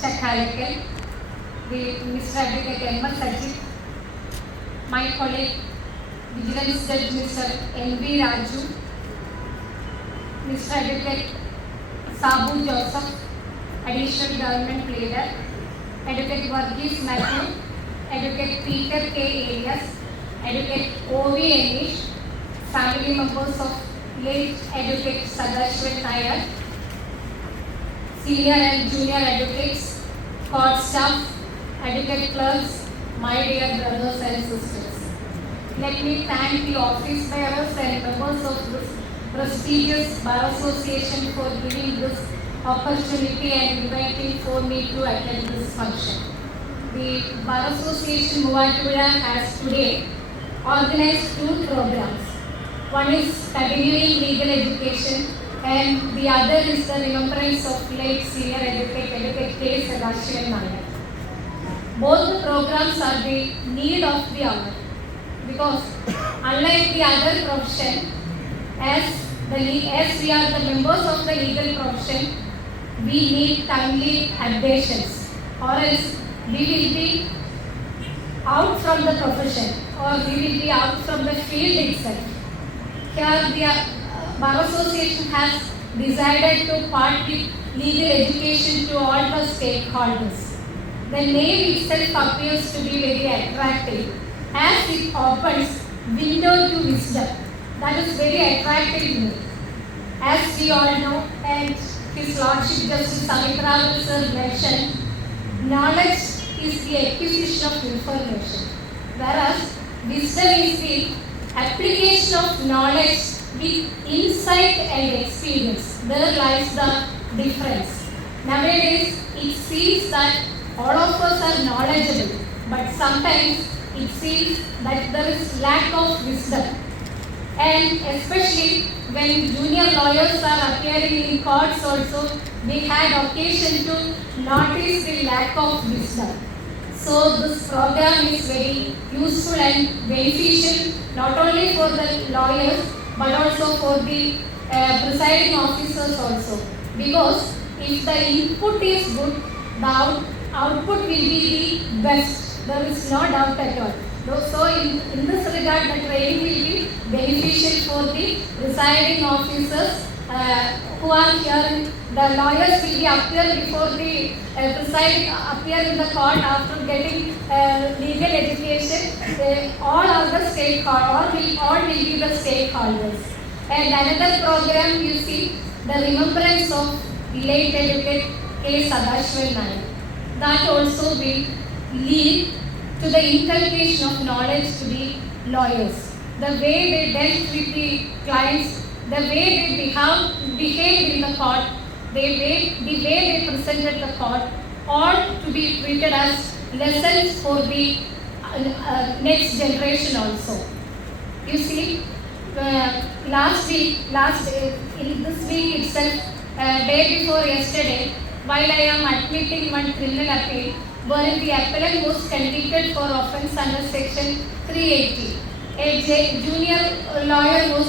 Shakhalakal, the Mr. Advocate M.S. Sajid, my colleague, Vigilance Judge Mr. N.V. Raju, Mr. Advocate Sabu Joseph, Additional Government Leader, Advocate Varghese Matthew, Advocate Peter K. Elias, Advocate O.V. Anish, family members of late Advocate Sadashwat Nair, senior and junior advocates, court staff, advocate clerks, my dear brothers and sisters. Let me thank the office bearers and members of this prestigious Bar Association for giving this opportunity and inviting for me to attend this function. The Bar Association Muvatuvuzha has today organized two programs. One is continuing legal education and the other is the remembrance of late senior advocate K. Sadashivan Nair. Both the programs are the need of the hour because unlike the other profession, as we are the members of the legal profession, we need timely adhesions or else we will be out from the profession or we will be out from the field itself. Here the Bar Association has decided to part with legal education to all the stakeholders. The name itself appears to be very attractive as it opens window to wisdom. That is very attractive to me. As we all know, and His Lordship Justice Samitra sir mentioned, knowledge is the acquisition of information, whereas wisdom is the application of knowledge with insight and experience. There lies the difference. Nowadays, it seems that all of us are knowledgeable, but sometimes it seems that there is lack of wisdom. And especially when junior lawyers are appearing in courts also, we had occasion to notice the lack of wisdom. So this program is very useful and beneficial not only for the lawyers but also for the presiding officers also. Because if the input is good, the output will be the best. There is no doubt at all. So in this regard, the training will be beneficial for the presiding officers who are here. The lawyers will be appear before the appear in the court after getting legal education. All are the stakeholders. All will be the stakeholders. And another program you see, the remembrance of late advocate K. Sadashivan Nair. That also will lead to the inculcation of knowledge to the lawyers. The way they dealt with the clients, the way they behaved in the court, the way they presented the court, all to be treated as lessons for the next generation also. You see, in this week itself, day before yesterday, while I am admitting one criminal appeal, wherein the appellant was convicted for offence under section 380. A junior lawyer was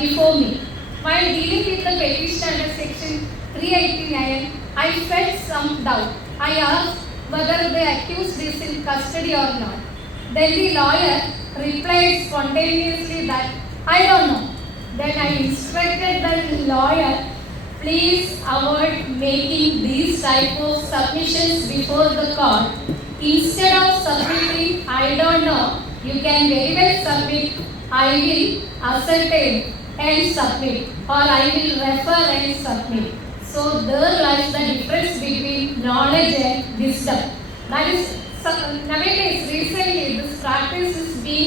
before me. While dealing with the petition under section 389, I felt some doubt. I asked whether the accused is in custody or not. Then the lawyer replied spontaneously that I don't know. Then I instructed the lawyer, please avoid making these type of submissions before the court. Instead of submitting, I don't know, you can very well submit, I will ascertain and submit, or I will refer and submit. So there lies the difference between knowledge and wisdom. That is, nowadays, recently, this practice is being